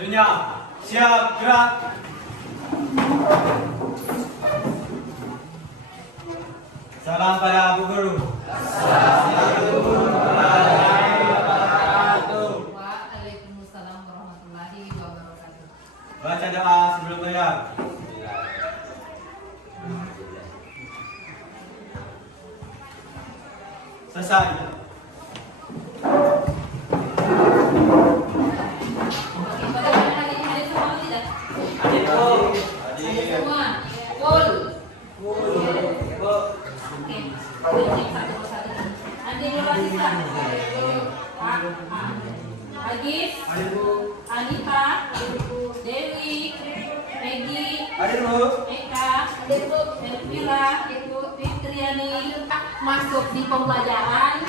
Dunia, siap gerak. Salam pada Bu Guru. Waalaikumsalam warahmatullahi wabarakatuh. Baca doa sebelum belajar. Selesai. Bagaimana hari ini? Hadir semua atau tidak? Hadir. Hadir semua. Full. Oke. Cek satu persatu. Andi Nurasita. Agis. Anita. Dewi. Peggy. Hadir, Bu. Eka. Elvira. Fitriani. Masuk di pembelajaran.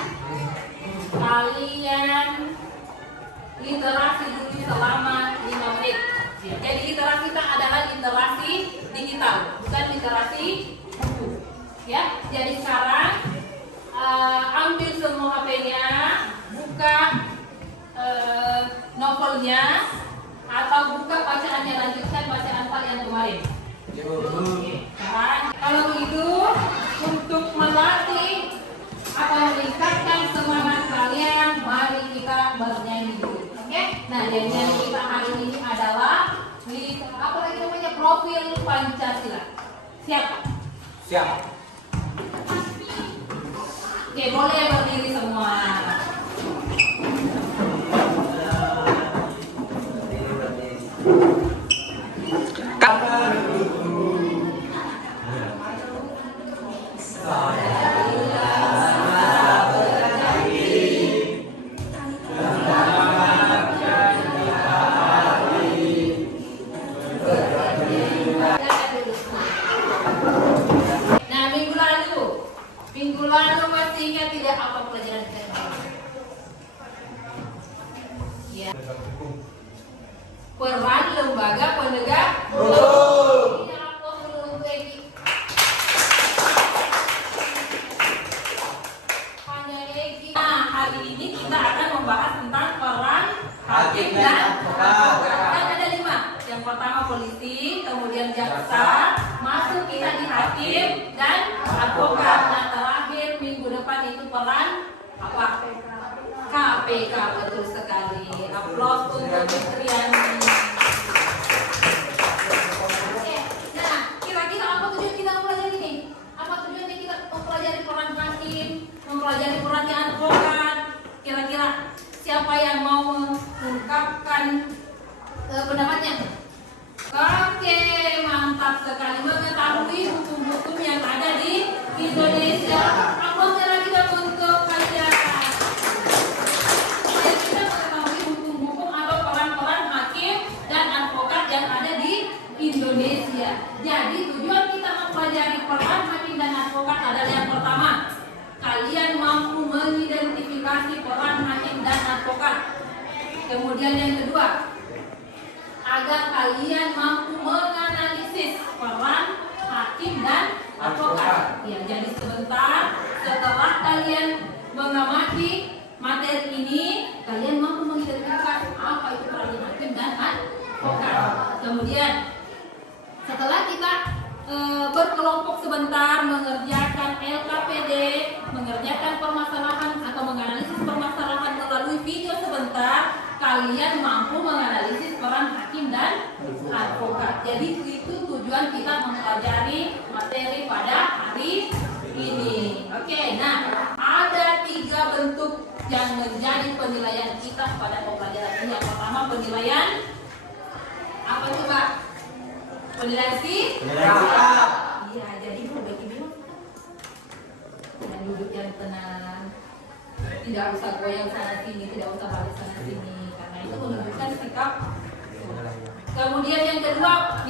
Kalian literasi dulu selama 5 menit. Jadi literasi kita adalah literasi digital, bukan literasi buku. Ya, jadi sekarang ambil semua HP-nya, buka novelnya atau buka bacaannya, lanjutkan bacaan Pak yang kemarin. Sekarang kalau itu untuk melatih apa meningkatkan semangat kalian, mari kita bernyanyi dulu. Oke? Nah, nyanyi kita hari ini adalah apa lagi namanya, profil Pancasila. Siap? Siap. Oke, boleh berdiri semua. Nah, minggu lalu masih ingat tidak apa pelajaran kita kemarin? Ya. Peran lembaga penegak hukum. Ini apa menurut Egi? Hanya Egi. Nah, hari ini kita akan membahas tentang peran hakim dan advokat. Kan ada 5. Yang pertama polisi, kemudian jaksa, masuk kita di hakim dan advokat. Nah, terakhir minggu depan itu peran apa? KPK, betul sekali. Aplaus untuk Fitriani. Oke, nah kira-kira apa tujuan kita mempelajari ini? Apa tujuannya kita mempelajari peran hakim, mempelajari perannya advokat? Kira-kira siapa yang mau mengungkapkan pendapatnya? Oke, mantap sekali mengetahui hukum-hukum yang ada di Indonesia. Aplausnya lagi dong untuk kalian. Supaya kita mengetahui hukum-hukum atau peran-peran hakim dan advokat yang ada di Indonesia. Jadi tujuan kita mempelajari peran hakim dan advokat adalah yang pertama, kalian mampu mengidentifikasi peran hakim dan advokat. Kemudian yang kedua, agar kalian mampu menganalisis peran hakim dan advokat. Ya, jadi sebentar setelah kalian mengamati materi ini, kalian mampu mengidentifikasi apa itu peran hakim dan advokat. Kemudian setelah kita berkelompok sebentar mengerjakan LKPD, mengerjakan permasalahan atau menganalisis permasalahan melalui video sebentar, kalian mampu menganalisis peran hakim dan advokat. Jadi itu tujuan kita mempelajari materi pada hari ini. Oke, nah ada 3 bentuk yang menjadi penilaian kita pada pembelajaran ini. Yang pertama penilaian apa coba? Penilaian sikap. Iya, jadi Bu Becky bilang yang duduk yang tenang, tidak usah goyang sana sini, tidak usah balik sana sini, karena itu menunjukkan sikap. Kemudian yang kedua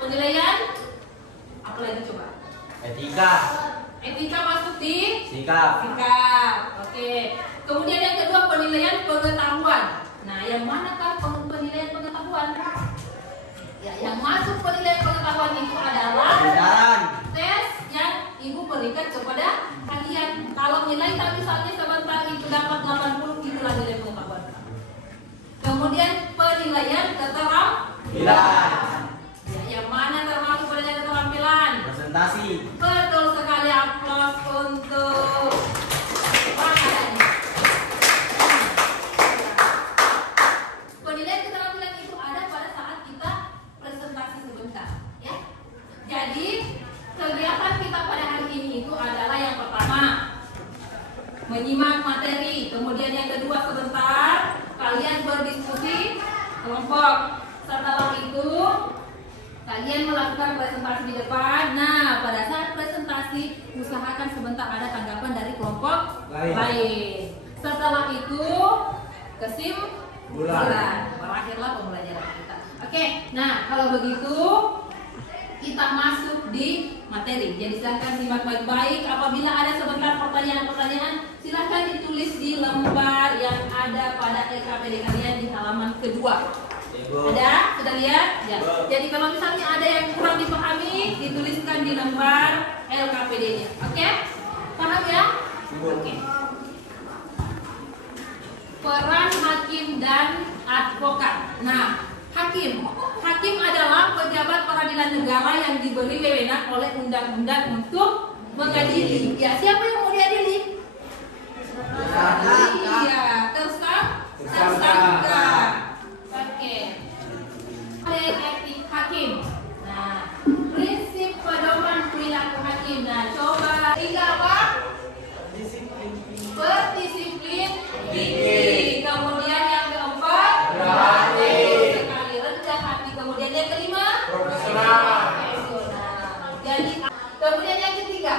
penilaian apa lagi coba? Etika. Etika masuk di Sikap. Oke. Kemudian yang kedua penilaian pengetahuan. Nah, yang manakah penilaian pengetahuan? Ya, yang masuk penilaian pengetahuan itu adalah tes yang Ibu berikan kepada kalian. Kalau nilai tak misalnya sebentar itu dapat 80, itulah nilai pengetahuan. Kemudian penilaian Ya, yang mana termasuk pada keterampilan? Presentasi. Betul sekali, aplaus untuk Pak. Penilaian keterampilan itu ada pada saat kita presentasi sebentar, ya. Jadi kegiatan kita pada hari ini itu adalah yang pertama menyimak materi, kemudian yang kedua sebentar kalian berdiskusi kelompok. Setelah itu kalian melakukan presentasi di depan. Nah, pada saat presentasi usahakan sebentar ada tanggapan dari kelompok lain. Setelah itu kesimpulan. Berakhirlah pembelajaran kita. Oke, nah kalau begitu kita masuk di materi. Jadi silakan simak baik-baik. Apabila ada sebentar pertanyaan-pertanyaan, silakan ditulis di lembar yang ada pada LKPD kalian di halaman kedua. Ada? Sudah lihat? Ya. Jadi kalau misalnya ada yang kurang dipahami, dituliskan di lembar LKPD-nya. Oke? Paham ya? Oke. Peran hakim dan advokat. Nah, Hakim adalah pejabat peradilan negara yang diberi wewenang oleh undang-undang untuk mengadili. Ya, siapa yang mau diadili? Iya, tersangka. Oke. Etik hakim. Nah, prinsip pedoman perilaku hakim. Nah, coba tiga apa? Berdisiplin tinggi. Kemudian yang keempat, berani. Sekali rendah hati. Kemudian yang kelima, profesional. Jadi kemudian yang ketiga,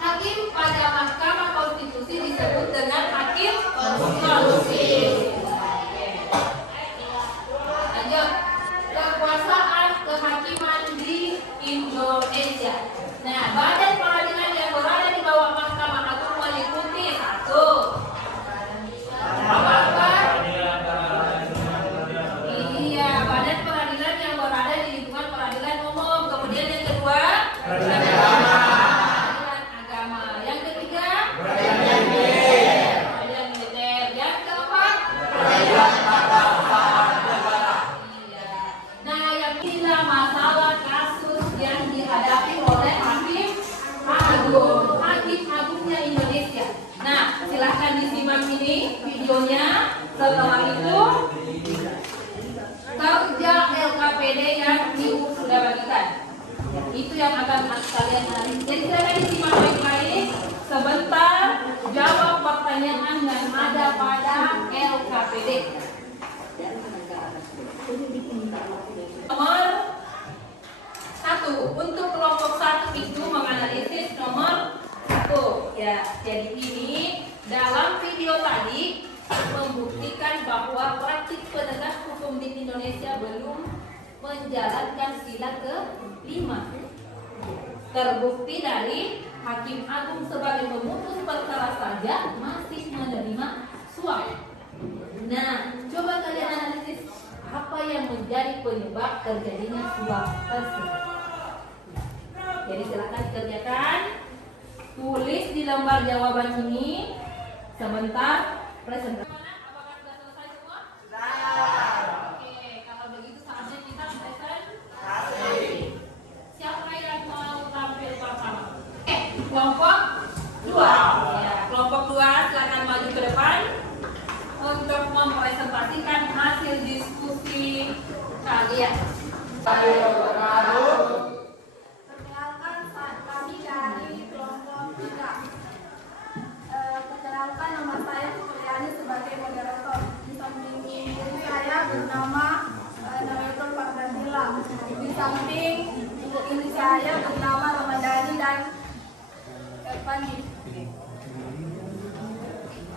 hakim pada Mahkamah Konstitusi disebut dengan hakim konstitusi. Lanjut, kekuasaan kehakiman di Indonesia. Nah, badan peradilan yang berada di bawah Mahkamah Agung meliputi satu. Apa? Iya, badan peradilan yang berada di lingkungan peradilan umum. Kemudian yang kedua, peradilan agama. Yang ketiga, peradilan militer. Yang keempat, peradilan tata usaha negara. Iya. Nah, yang inilah masalah kasus yang dihadapi oleh Hakim Agungnya Indonesia. Nah, silahkan disimak ini videonya. Setelah itu kerja LKPD yang Ibu sudah bagikan. Itu yang akan kalian hari. Jadi silahkan disimak baik-baik. Sebentar jawab pertanyaan yang ada pada LKPD. Nomor 1, untuk kelompok 1 itu menganalisis nomor 1. Ya, jadi ini dalam video tadi membuktikan bahwa praktik penegak hukum di Indonesia belum menjalankan sila ke-5. Terbukti dari Hakim Agung sebagai pemutus perkara saja masih menerima suap. Nah, coba kalian analisis apa yang menjadi penyebab terjadinya suap tersebut. Jadi silakan kerjakan, tulis di lembar jawaban ini. Sebentar presentasi. Apakah sudah selesai semua? Sudah. Oke, kalau begitu saatnya kita presentasi. Siapa yang mau tampil pertama? Kelompok 2. Ya, kelompok 2 silakan maju ke depan untuk mempresentasikan hasil diskusi kalian. Perkenalkan kami dari kelompok 3. Perkenalkan nama saya Supriyani sebagai moderator. Di samping diri saya bernama Nawatul Fardadila. Di samping ini saya bernama Ramadhani dan Irfandi.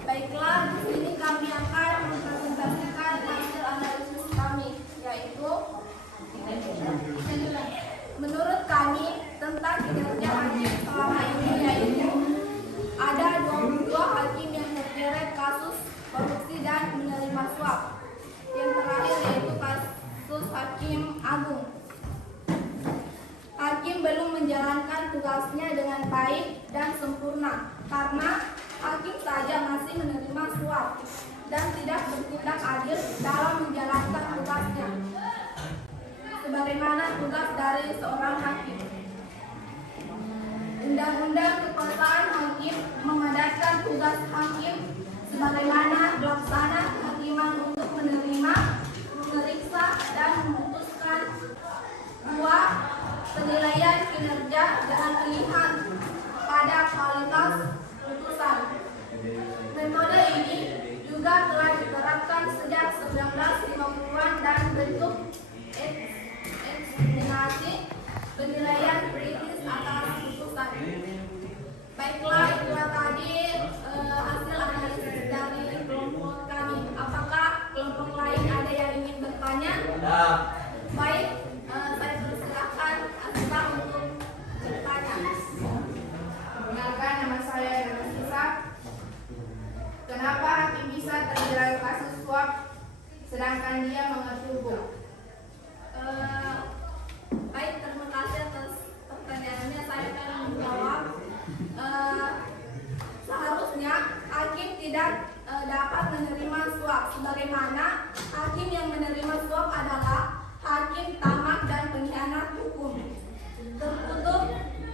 Baiklah, di sini kami akan mempresentasikan hasil analisis kami, yaitu menurut kami tentang kinerja hakim selama ini, yaitu ada 22 hakim yang terseret kasus korupsi dan menerima suap. Yang terakhir yaitu kasus Hakim Agung. Hakim belum menjalankan tugasnya dengan baik dan sempurna karena hakim saja masih menerima suap dan tidak bertindak adil dalam menjalankan tugasnya. sebagaimana tugas dari seorang hakim. Undang-undang kekuasaan hakim memadatkan tugas hakim sebagaimana pelaksana kehakiman untuk menerima, memeriksa, dan memutuskan buah penilaian kinerja dengan melihat pada kualitas putusan. Metode ini juga telah diterapkan sejak 1950-an dan bentuk eksaminasi penilaian kritis atas putusan. Baiklah, itulah tadi hasil analisis dari kelompok kami. Apakah kelompok lain ada yang ingin bertanya? Baik, saya persilakan Asma untuk bertanya. Perkenalkan, nama saya Dana Sisa. Kenapa hakim bisa terjerat kasus suap sedangkan dia mengerti hukum? Baik, terima kasih atas pertanyaannya. Saya akan menjawab. Seharusnya hakim tidak dapat menerima suap, sebagaimana hakim yang menerima suap adalah hakim tamak dan pengkhianat hukum. Tertutup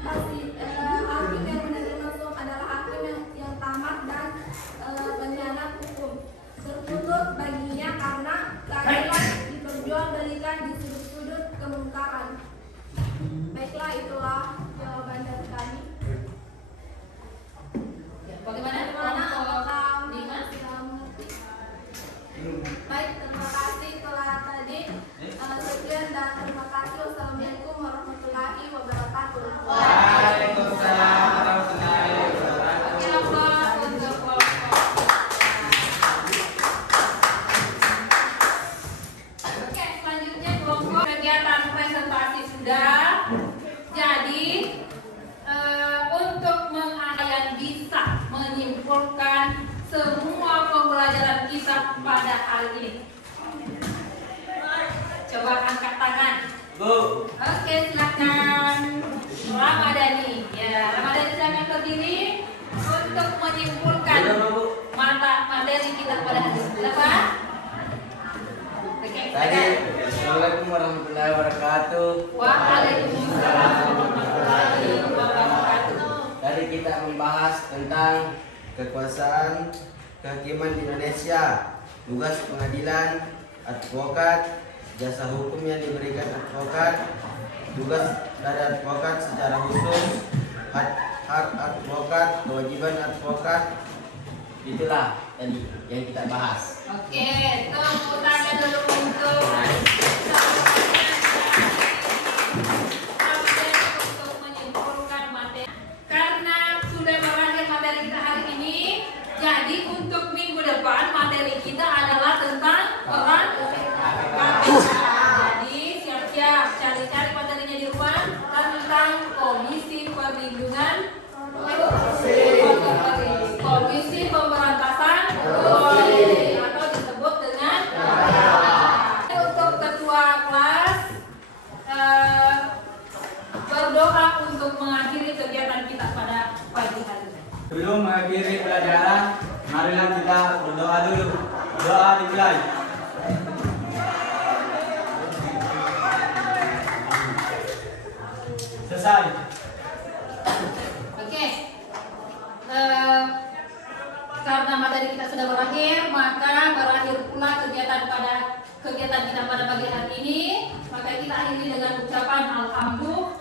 hakim yang menerima suap adalah hakim yang tamak dan pengkhianat hukum. Tertutup baginya karena keadilan diperjualbelikan di sudut-sudut kemungkaran. Baiklah, itulah jawaban dari kami. Bagaimana? Apakah Dimas? sudah mengerti? Baik, terima kasih telah tadi. Sekian dan terima kasih. Wassalamualaikum warahmatullahi wabarakatuh. Waalaikumsalam warahmatullahi wabarakatuh. Oke, aplaus untuk kelompok. Oke, selanjutnya kelompok kegiatan presentasi sudah. Jadi untuk yang bisa menyimpulkan semua pembelajaran kita pada hari ini. Coba angkat tangan. Bu. Oke, silakan. Ramadhani. Ya, Ramadhani silakan berdiri untuk menyimpulkan materi kita pada hari ini. Silakan. Oke, Tadi, silakan. Assalamualaikum warahmatullahi wabarakatuh. Waalaikumsalam warahmatullahi wabarakatuh. Tadi kita membahas tentang kekuasaan kehakiman di Indonesia, tugas pengadilan, advokat, jasa hukum yang diberikan advokat, tugas dari advokat secara khusus, hak advokat, kewajiban advokat. Itulah tadi yang kita bahas. Oke, tepuk tangan dulu untuk untuk menyimpulkan materi. Karena sudah berakhir materi kita hari ini, jadi untuk minggu depan materi kita adalah tentang peran KPK. Jadi siap-siap cari-cari materinya di rumah tentang Komisi Perlindungan Komisi Pemberantasan Korupsi atau disebut dengan untuk ketua kelas berdoa untuk mengakhiri kegiatan kita pada pagi hari ini. Sebelum mengakhiri pelajaran, marilah kita berdoa dulu. Doa dimulai. Selesai. Oke. Karena materi kita sudah berakhir, maka berakhir pula kegiatan kita pada pagi hari ini. Maka kita akhiri dengan ucapan alhamdulillah.